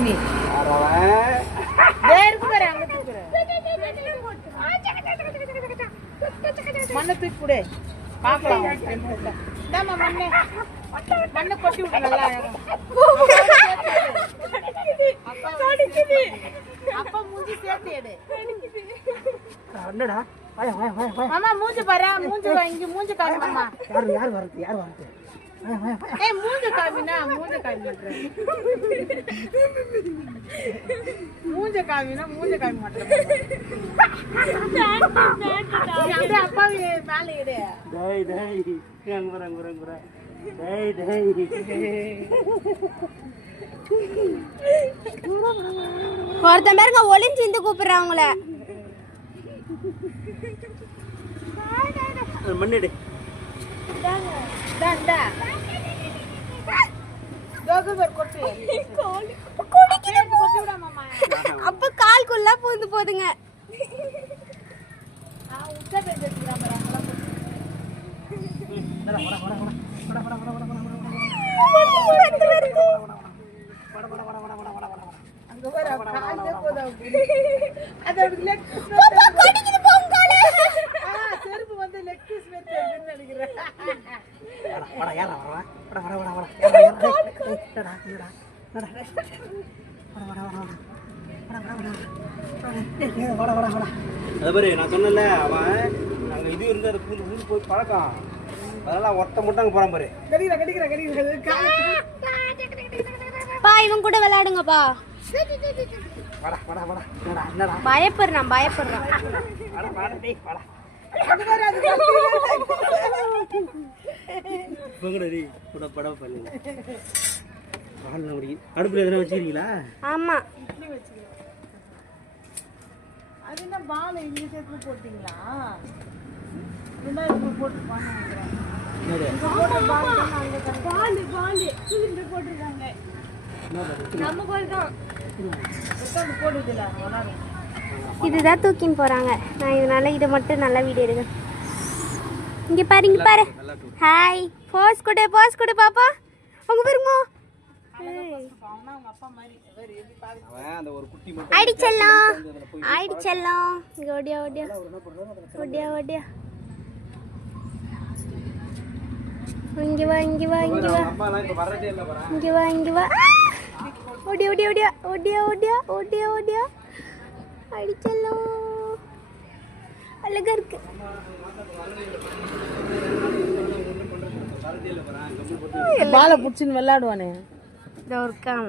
துணி மண்ணை தூக்கி கொடு பாக்கலாம். மண்ணை கொட்டி விடு நல்லா. அப்பா மூஞ்சி சேர்த்து எடு. மாமா மூஞ்சி பாரு, மூஞ்சி இங்க மூஞ்சி காமி மாமா. யார் வருது ஏய் மூஞ்சி காமினா, மூஞ்சி காமி மாட்டேன். மூஞ்சி காமினா மூஞ்சி காமி மாட்டேன். அப்படியே அப்பா மேல எடு. ஒருத்தன் பேருங்க ஒளிஞ்சு இருந்து கூப்பிடுறான் உங்களை. அப்ப கால்குள்ள பூந்து போதுங்க. செருப்பு வந்து லெக் பீஸ் நினைக்கிறேன். நான் சொன்னல அவன் நாங்க இது இருந்து அந்த ஊருக்கு போய் பழக்கம், அதெல்லாம் ஒருத்த மட்டும் அங்க போறான் பாரு. பா இவன் கூட விளையாடுங்கப்பா. பயப்படுறான் பயப்படுறான். அடுப்புல எதனா வச்சிருக்கீங்களா? ஆமா. அது என்ன பால் இங்க சேர்த்து போட்டீங்களா? போட்டுருப்பாங்க போட்டுருக்காங்க. நம்ம கோல் தான் போடுதுல. இதுதான் தூக்கின்னு போறாங்க. நான் இதனால இதை மட்டும் நல்லா வீடியோ எடுக்கிறேன். இங்க பாரு இங்க பாரு. ஹாய் போஸ் கொடு பாப்பா. உங்க பாருங்க. ஆயிடுச்செல்லாம் இங்க ஓடியா ஓடியா ஓடியா ஓடியா. இங்க வா இங்க வா இங்க வா இங்க வா இங்க வா. ஓடியா ஓடியா ஓடியா ஓடியா ஓடியா ஓடியா ஓடியா. அடிச்செல்லாம் அழகா இருக்கு. பாலை பிடிச்சின்னு விளையாடுவானே. இதோ இருக்காம